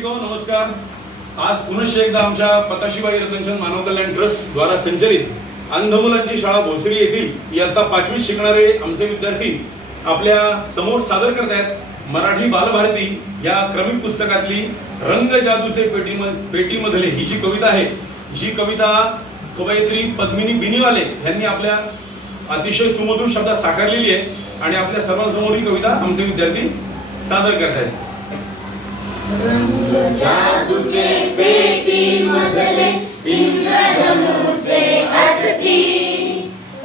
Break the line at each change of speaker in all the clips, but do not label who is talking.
रसिको नमस्कार. आज पुनश्च एकदा आमच्या पताशीबाई रतनचंद मानव कल्याण ट्रस्ट द्वारा संचलित अंध मुलांची शाळा भोसरी येथील इयत्ता पाचवीत शिकणारे आमचे विद्यार्थी आपल्यासमोर सादर करत आहेत. मराठी बालभारती या क्रमिक पुस्तकातली रंग जादूचे पेटी पेटीमधले ही जी कविता आहे जी कविता कवयित्री पद्मिनी बिनीवाले यांनी आपल्या अतिशय सुमधूर शब्दात साकारलेली आहे आणि आपल्या सर्वांसमोर ही कविता आमचे विद्यार्थी सादर करत आहेत.
जादूचे पेटी मधले इंद्रधनुचे असती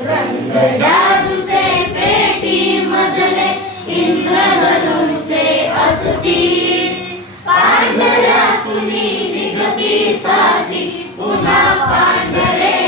रंग जादूचे पेटी मधले इंद्रधनुचे असती पांढऱ्यातून निगतीसाठी पुन्हा पांढरे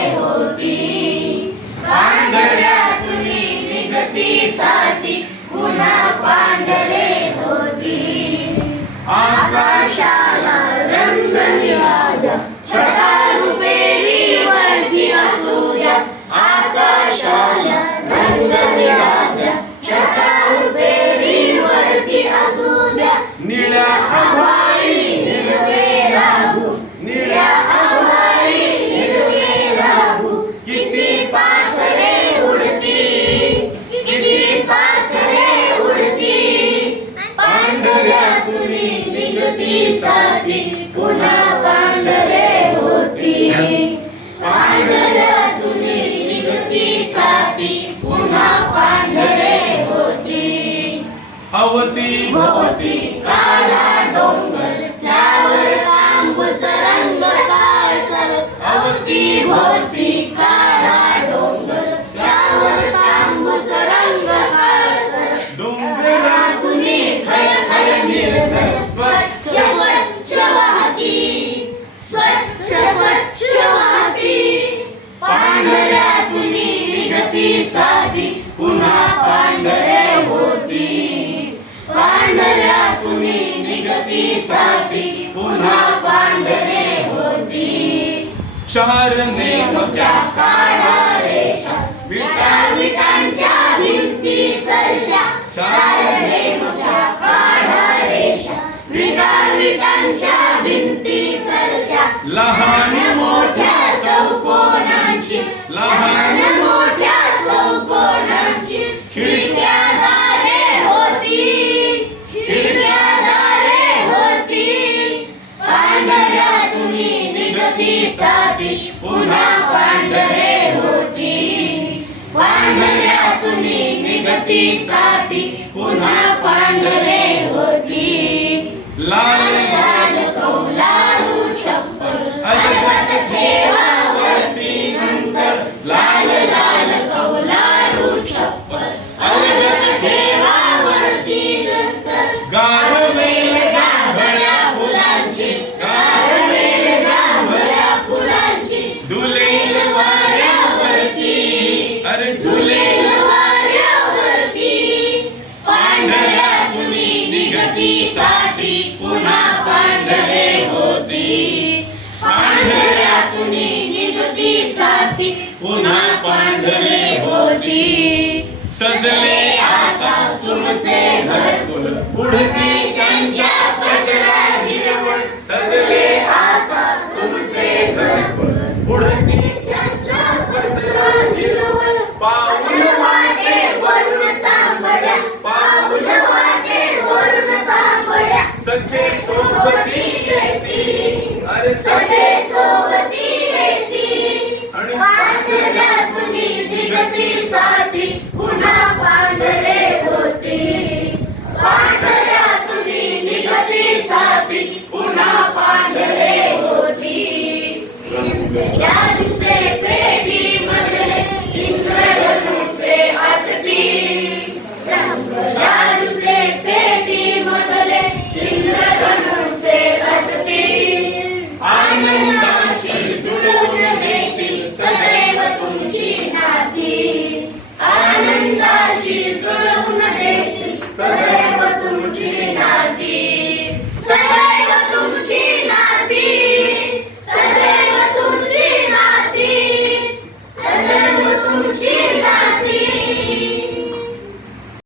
अवती
भवती काळा डोंगर त्यावर तांबूस सरंग काळसर अवती भवती काळा डोंगर त्यावर तांबूस सरंग काळसर
डोंगरातून
तुम्ही खळ निर्झर स्वच्छ स्वच्छ वाहती. स्वच्छ स्वच्छ वाहती. पांढऱ्यातुनी निघती साधी. पुन्हा निगतीसाठी पुन्हा पांढरे होती.
चार
नेमक्या काळा रेषा विटा विटांच्या निगतीसाठी पुन्हा पांढरे होती. पांढऱ्यातून निगतीसाठी पुन्हा पांढरे होती.
लाल
पुन्हा पांढरे होती.
सजले
आता तुमचे घर पुढते Yeah.